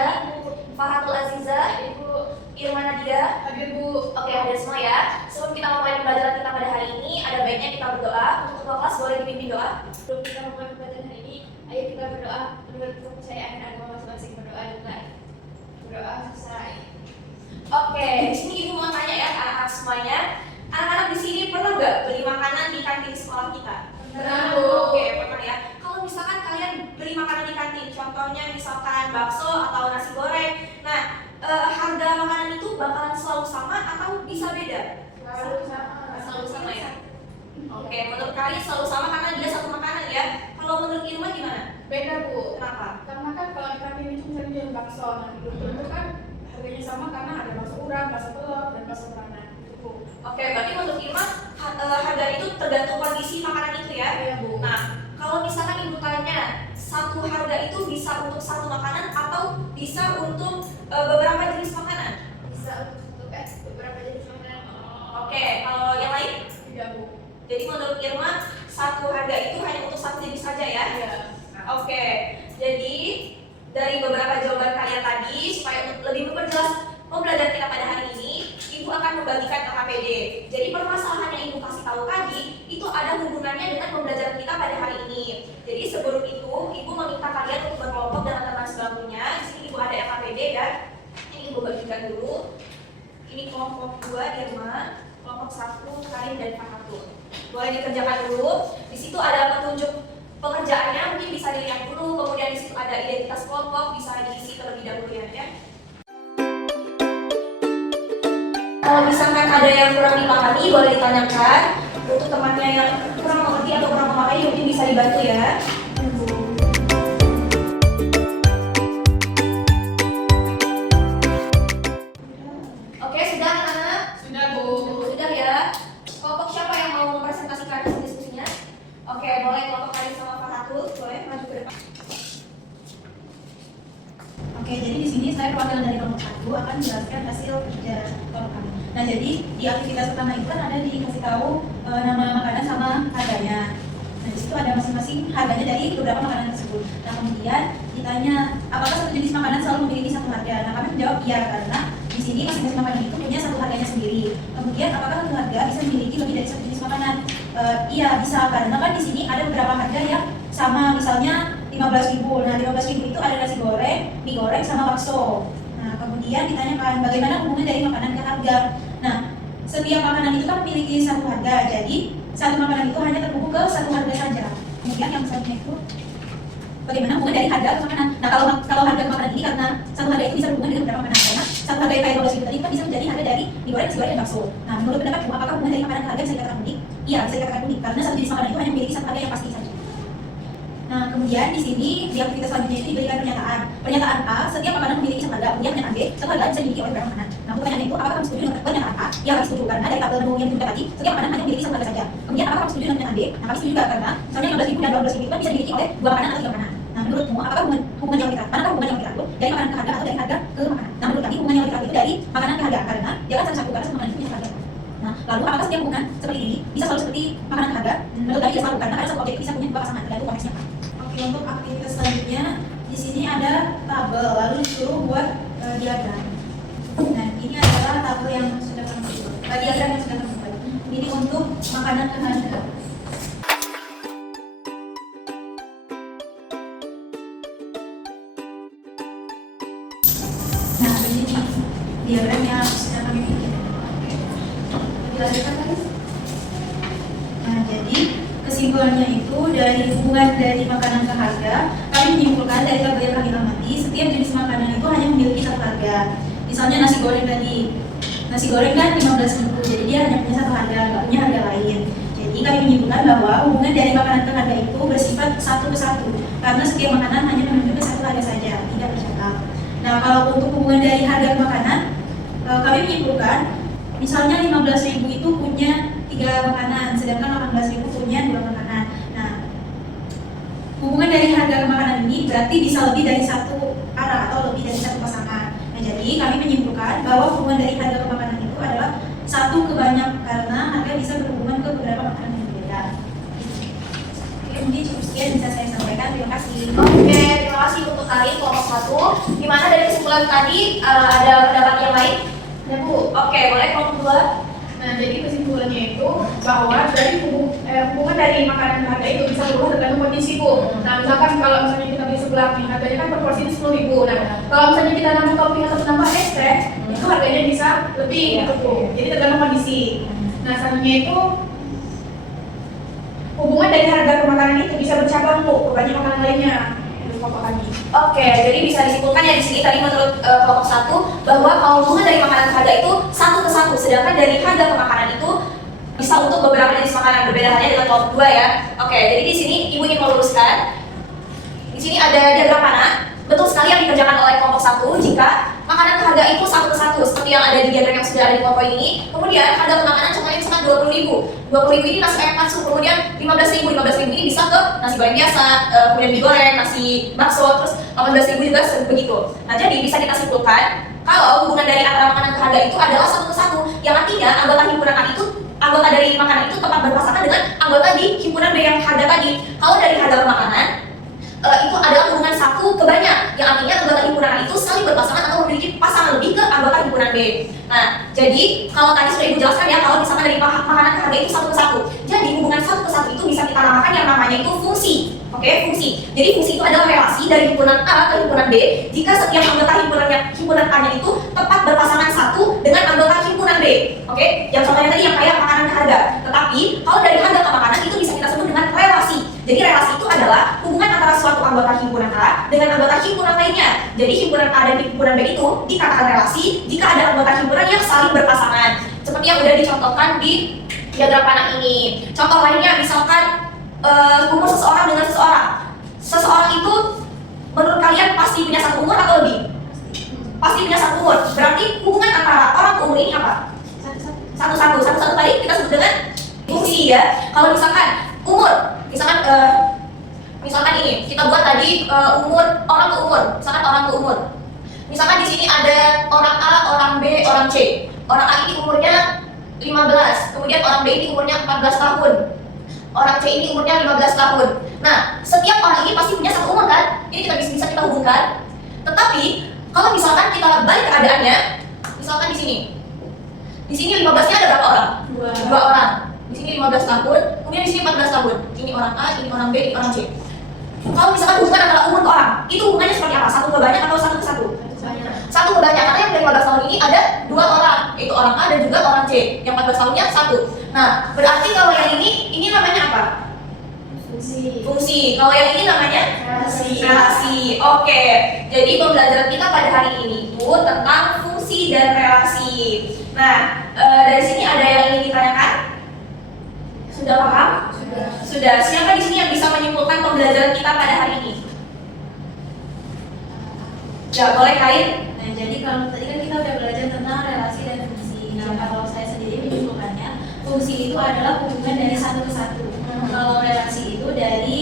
Nadia, Fahatul Aziza, Ibu Irma Nadia. Hadir Bu. Oke, hadir semua ya. Sebelum kita memulai pembelajaran kita pada hari ini, ada baiknya kita berdoa. Untuk ketua kelas boleh dipimpin doa. Sebelum kita memulai pembelajaran hari ini, ayo kita berdoa menurut kepercayaan agama masing-masing. Berdoa dulu. Berdoa selesai. Oke, di sini ibu mau tanya ya ke anak-anak semuanya. Anak-anak di sini pernah nggak beli makanan di kantin sekolah kita? Pernah, Bu. Oke, pernah ya. Kalau misalkan kalian beli makanan di kantin, contohnya misalkan bakso atau nasi goreng, nah harga makanan itu bakalan selalu sama atau bisa beda? Selalu sama ya. Oke, menurut kalian selalu sama karena dia satu makanan ya. Kalau menurut Irma gimana? Beda Bu. Kenapa? Karena kan kalau di kantin itu misalnya jual bakso, nah belum tentu kan harganya sama karena ada bakso urap, bakso telur, dan bakso beranak. Itu Bu. Oke, berarti menurut Irma harga itu tergantung kondisi makanan itu ya. Iya Bu. Nah, kalau misalkan ibu tanya, satu harga itu bisa untuk satu makanan atau bisa untuk beberapa jenis makanan? Bisa untuk beberapa jenis makanan. Oke, kalau yang lain? Tidak Bu. Jadi menurut Irma, satu harga itu hanya untuk satu jenis saja ya? Iya. Oke, jadi dari beberapa jawaban kalian tadi, supaya untuk lebih memperjelas pembelajaran kita pada hari ini, Ibu akan membagikan KKPD. Jadi permasalahan yang Ibu kasih tahu tadi, itu ada hubungannya dengan pembelajaran kita pada hari ini. Jadi sebelum itu, Ibu meminta kalian untuk berkelompok dengan teman sebangkunya. Di sini Ibu ada KKPD ya. Ini Ibu bagikan dulu. Ini kelompok 2 Irma, kelompok 1 Karin dan Fahatul. Boleh dikerjakan dulu. Di situ ada petunjuk pekerjaannya, mungkin bisa dilihat dulu. Kemudian di situ ada identitas kelompok, bisa diisi terlebih dahulu ya. Kalau misalkan ada yang kurang dipahami, boleh ditanyakan. Untuk temannya yang kurang mengerti atau kurang memahami, mungkin bisa dibantu ya. Oke, sudah anak-anak? Sudah Bu. Sudah ya. Kelompok siapa yang mau mempresentasikan hasil diskusinya? Oke, boleh kelompok Karin sama Fahatul, boleh maju ke depan. Oke, jadi di sini saya perwakilan dari kelompok 1 akan menjelaskan hasil kerja kelompok kami. Nah, jadi di aktivitas pertama itu kan ada dikasih tahu nama makanan sama harganya. Nah, di situ ada masing-masing harganya dari beberapa makanan tersebut. Nah, kemudian ditanya apakah satu jenis makanan selalu memiliki satu harga. Nah, kami menjawab iya karena di sini masing-masing makanan itu punya satu harganya sendiri. Kemudian apakah satu harga bisa memiliki lebih dari satu jenis makanan? Iya bisa karena kan di sini ada beberapa harga yang sama, misalnya 15.000. Nah, 15.000 itu ada nasi goreng, mie goreng, sama bakso. Nah, kemudian ditanyakan bagaimana hubungan dari makanan ke harga. Nah, setiap makanan itu kan memiliki satu harga, jadi satu makanan itu hanya terhubung ke satu harga saja. Kemudian yang selanjutnya itu bagaimana hubungan dari harga ke makanan. Nah, kalau harga ke makanan ini karena satu harga itu bisa berhubungan dengan beberapa makanan, karena satu harga yang kayak 12.000 tadi kan bisa menjadi harga dari mie goreng, nasi goreng, dan bakso. Nah, menurut pendapatku, apakah hubungan dari makanan ke harga bisa dikatakan unik? Iya, bisa dikatakan unik karena satu jenis makanan itu hanya memiliki satu harga yang pasti saja. Nah, kemudian di sini di aktivitas selanjutnya itu diberikan pernyataan. Pernyataan A, setiap makanan memiliki satu harga. Kemudian pernyataan B, satu harga bisa dimiliki oleh beberapa makanan. Nah, pertanyaan itu, apakah kamu setuju dengan pernyataan A? Ya, kami setuju karena dari tabel menu yang disebutkan tadi, setiap makanan hanya memiliki satu harga saja. Kemudian apakah kamu setuju dengan pernyataan B? Nah, kami setuju juga karena misalnya 15.000 dan 12.000 itu kan bisa dimiliki oleh 2 makanan atau 3 makanan. Nah, menurutmu apakah hubungan yang literal? Manakah hubungan yang literal dari makanan ke harga atau dari harga ke makanan? Nah, menurut kami hubungan yang literal itu dari makanan ke harga karena dia kan satu karena satu makanan itu punya harga. Nah, lalu apakah setiap hubungan seperti ini bisa selalu seperti makanan ke harga? Menurut kami tidak selalu karena satu objek bisa punya dua pasangan tergantung konteksnya. Oke, untuk aktivitas selanjutnya di sini ada tabel lalu disuruh buat diagram. Nah, ini adalah tabel yang sudah kami buat. Diagram yang sudah kami buat. Ini untuk makanan ke harga. Nah, ini nih diagram yang sudah kami bikin. Dilanjutkan lagi. Nah, jadi kesimpulannya itu dari hubungan dari makanan ke harga, kami menyimpulkan dari tabel yang kami amati, setiap jenis makanan itu hanya memiliki satu harga. Misalnya nasi goreng tadi, nasi goreng kan 15.000, jadi dia hanya punya satu harga, nggak punya harga lain. Jadi kami menyimpulkan bahwa hubungan dari makanan ke harga itu bersifat satu ke satu, karena setiap makanan hanya menunjuk ke satu harga saja, tidak bercakap. Nah, kalau untuk hubungan dari harga ke makanan, kami menyimpulkan, misalnya 15.000 itu punya 3 makanan, sedangkan 18.000 punya 2 makanan. Nah, hubungan dari harga ke makanan ini berarti bisa lebih dari satu arah atau lebih dari satu pasangan. Nah, jadi kami menyimpulkan bahwa hubungan dari harga ke makanan itu adalah satu ke banyak karena harga bisa berhubungan ke beberapa makanan yang berbeda. Oke, mungkin cukup sekian bisa saya sampaikan. Terima kasih. Oke, terima kasih untuk Karin kelompok 1. Di mana dari kesimpulan tadi ada pendapat yang lain? Ya Bu. Oke, boleh kelompok 2. Nah, jadi kesimpulannya itu bahwa dari hubungan dari makanan dan harga itu bisa berubah tergantung kondisi Bu. Nah, misalkan kalau misalnya kita beli sebelah nih, harganya kan per porsi 10.000. Nah, kalau misalnya kita nambah topping atau nambah ekstrak, itu harganya bisa lebih gitu Bu. Jadi tergantung kondisi. Nah, selanjutnya itu hubungan dari harga ke makanan itu bisa bercabang Bu, ke banyak makanan lainnya. Oke, jadi bisa disimpulkan ya di sini tadi menurut kelompok 1 bahwa kalau hubungan dari makanan ke harga itu satu ke satu, sedangkan dari harga ke makanan itu bisa untuk beberapa jenis makanan, berbeda halnya dengan kelompok 2 ya. Oke, jadi di sini Ibu ingin meluruskan. Di sini ada diagram panah. Betul sekali yang dikerjakan oleh kelompok 1 jika makanan ke harga itu satu ke satu seperti yang ada di diagram yang sudah ada di kelompok ini. Kemudian harga ke makanan contohnya misalkan 20.000. 20.000 ini nasi ayam katsu, kemudian 15.000 ini bisa ke nasi goreng biasa, kemudian mie goreng, nasi bakso, terus 18.000 juga begitu. Nah, jadi bisa kita simpulkan kalau hubungan dari antara makanan ke harga itu adalah satu ke satu, yang artinya anggota himpunan A itu, anggota dari makanan itu tepat berpasangan dengan anggota di himpunan B yang harga tadi. Kalau dari harga ke makanan itu adalah hubungan satu ke banyak, yang artinya anggota himpunan A itu saling berpasangan atau memiliki pasangan lebih ke anggota himpunan B. Nah, jadi kalau tadi sudah Ibu jelaskan ya, kalau misalkan dari makanan ke harga itu satu ke satu, jadi hubungan satu ke satu itu bisa kita namakan yang namanya itu fungsi. Oke, fungsi. Jadi fungsi itu adalah relasi dari himpunan A ke himpunan B jika setiap anggota himpunan A-nya itu tepat berpasangan satu dengan anggota himpunan B. Oke, yang contohnya tadi yang kayak makanan ke harga. Tetapi kalau dari harga ke makanan itu bisa kita sebut dengan relasi. Jadi relasi itu adalah hubungan antara suatu anggota himpunan A dengan anggota himpunan lainnya. Jadi himpunan A dan himpunan B itu dikatakan relasi jika ada anggota himpunan yang saling berpasangan. Seperti yang sudah dicontohkan di diagram panah ini. Contoh lainnya misalkan umur seseorang dengan seseorang. Seseorang itu menurut kalian pasti punya satu umur atau lebih? Pasti punya satu umur. Berarti hubungan antara orang ke umur ini apa? Satu-satu tadi kita sebut dengan fungsi ya. Kalau misalkan umur, misalkan ini kita buat tadi umur orang ke umur, misalkan orang ke umur. Misalkan di sini ada orang A, orang B, orang C. Orang A ini umurnya 15, kemudian orang B ini umurnya 14 tahun. Orang C ini umurnya 15 tahun. Nah, setiap orang ini pasti punya satu umur kan? Ini kita bisa kita hubungkan. Tetapi kalau misalkan kita balik keadaannya, misalkan di sini. Di sini 15-nya ada berapa orang? Dua orang. Di sini 15 tahun, kemudian di sini 14 tahun. Ini orang A, ini orang B, ini orang C. Kalau misalkan hubungan antara umur ke orang, itu hubungannya seperti apa? Satu ke banyak atau satu ke satu? Satu ke banyak, karena yang dari 15 tahun ini ada dua orang, yaitu orang A dan juga orang C. Yang 14 tahunnya satu. Nah, berarti kalau yang ini namanya apa? Fungsi. Kalau yang ini namanya relasi. Oke. Jadi pembelajaran kita pada hari ini itu tentang fungsi dan relasi. Nah, dari sini ada yang ingin ditanyakan? Sudah paham? Sudah. Siapa di sini yang bisa menyimpulkan pembelajaran kita pada hari ini? Ya, boleh Kain. Nah, jadi kalau tadi kan kita udah belajar tentang relasi dan fungsi. Nah, kalau saya sendiri menyimpulkannya, fungsi itu adalah hubungan dari satu ke satu. Kalau relasi itu dari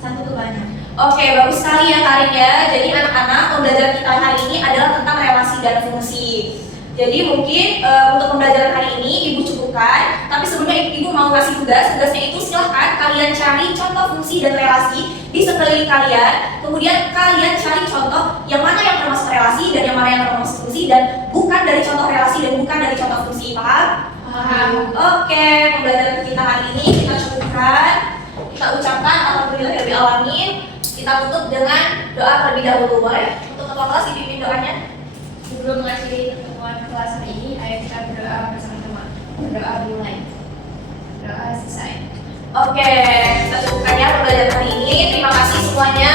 satu ke banyak. Oke, bagus sekali ya Karin ya. Jadi anak-anak, pembelajaran kita hari ini adalah tentang relasi dan fungsi. Jadi mungkin untuk pembelajaran hari ini Ibu cukupkan. Tapi sebelumnya Ibu mau kasih tugasnya itu silahkan kalian cari contoh fungsi dan relasi di sekeliling kalian. Kemudian kalian cari contoh yang mana yang termasuk relasi dan yang mana yang termasuk fungsi, dan bukan dari contoh relasi dan bukan dari contoh fungsi. Paham? Paham. Oke, pembelajaran kita hari ini kita cukupkan. Kita ucapkan alhamdulillahirabbil alamin. Kita tutup dengan doa terlebih dahulu, boleh? Untuk ketua kelas dipimpin doanya. Sebelum mengakhiri pertemuan kelas hari ini, ayo kita berdoa bersama-sama. Berdoa dimulai. Berdoa selesai. Oke, kita cukupkan ya pembelajaran hari ini. Terima kasih semuanya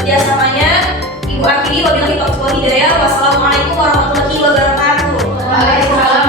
kerjasamanya. Ibu akhiri wabillahi taufiq wal hidayah. Wassalamualaikum warahmatullahi wabarakatuh. Waalaikumsalam.